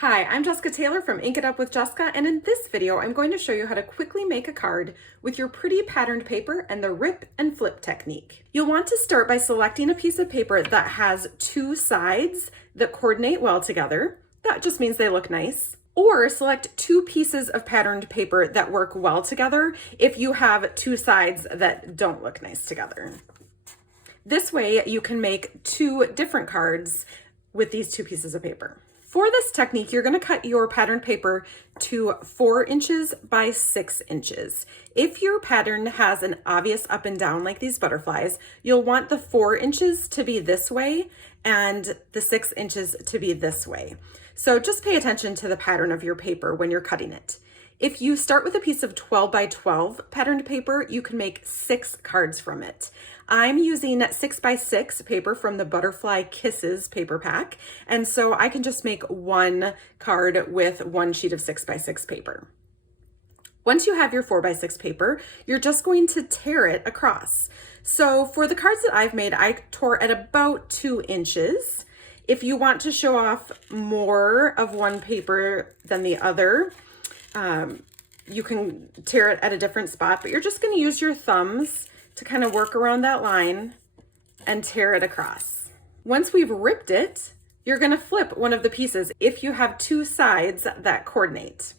Hi, I'm Jessica Taylor from Ink It Up with Jessica, and in this video I'm going to show you how to quickly make a card with your pretty patterned paper and the rip and flip technique. You'll want to start by selecting a piece of paper that has two sides that coordinate well together. That just means they look nice. Or select two pieces of patterned paper that work well together if you have two sides that don't look nice together. This way you can make two different cards with these two pieces of paper. For this technique, you're going to cut your patterned paper to 4 inches by 6 inches. If your pattern has an obvious up and down like these butterflies, you'll want the 4 inches to be this way and the 6 inches to be this way. So just pay attention to the pattern of your paper when you're cutting it. If you start with a piece of 12 by 12 patterned paper, you can make 6 cards from it. I'm using 6 by 6 paper from the Butterfly Kisses paper pack, and so I can just make one card with one sheet of 6 by 6 paper. Once you have your 4 by 6 paper, you're just going to tear it across. So for the cards that I've made, I tore at about 2 inches. If you want to show off more of one paper than the other, you can tear it at a different spot, but you're just going to use your thumbs to kind of work around that line and tear it across. Once we've ripped it, you're going to flip one of the pieces if you have two sides that coordinate.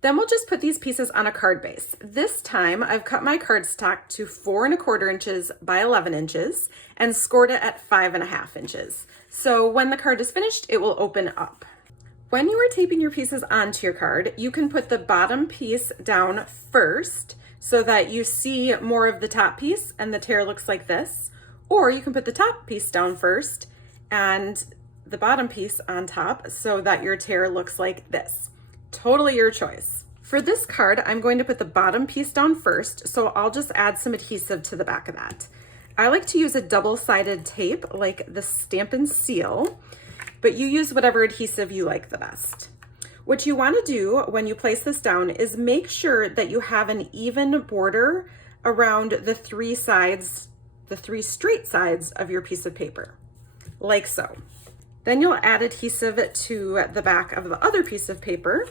Then we'll just put these pieces on a card base. This time I've cut my cardstock to 4 1/4 inches by 11 inches and scored it at 5 1/2 inches. So when the card is finished, it will open up. When you are taping your pieces onto your card, you can put the bottom piece down first so that you see more of the top piece and the tear looks like this. Or you can put the top piece down first and the bottom piece on top so that your tear looks like this. Totally your choice. For this card, I'm going to put the bottom piece down first, so I'll just add some adhesive to the back of that. I like to use a double-sided tape like the Stampin' Seal, but you use whatever adhesive you like the best. What you want to do when you place this down is make sure that you have an even border around the 3 sides, the 3 straight sides of your piece of paper, like so. Then you'll add adhesive to the back of the other piece of paper.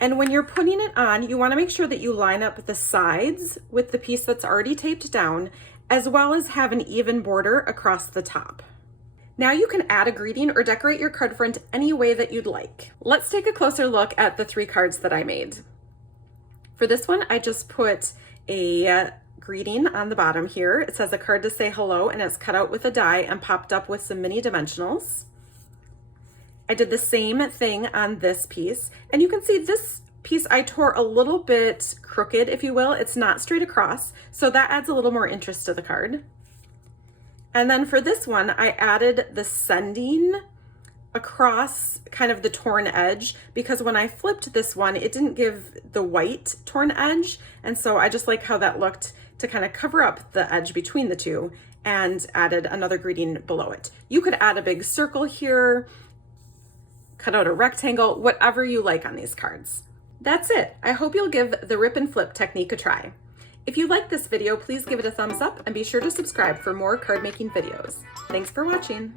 And when you're putting it on, you want to make sure that you line up the sides with the piece that's already taped down, as well as have an even border across the top. Now you can add a greeting or decorate your card front any way that you'd like. Let's take a closer look at the 3 cards that I made. For this one, I just put a greeting on the bottom here. It says a card to say hello, and it's cut out with a die and popped up with some mini dimensionals. I did the same thing on this piece, and you can see this piece I tore a little bit crooked, if you will. It's not straight across, so that adds a little more interest to the card. And then for this one, I added the sending across kind of the torn edge, because when I flipped this one, it didn't give the white torn edge. And so I just like how that looked to kind of cover up the edge between the two, and added another greeting below it. You could add a big circle here, cut out a rectangle, whatever you like on these cards. That's it. I hope you'll give the rip and flip technique a try. If you like this video, please give it a thumbs up and be sure to subscribe for more card making videos. Thanks for watching.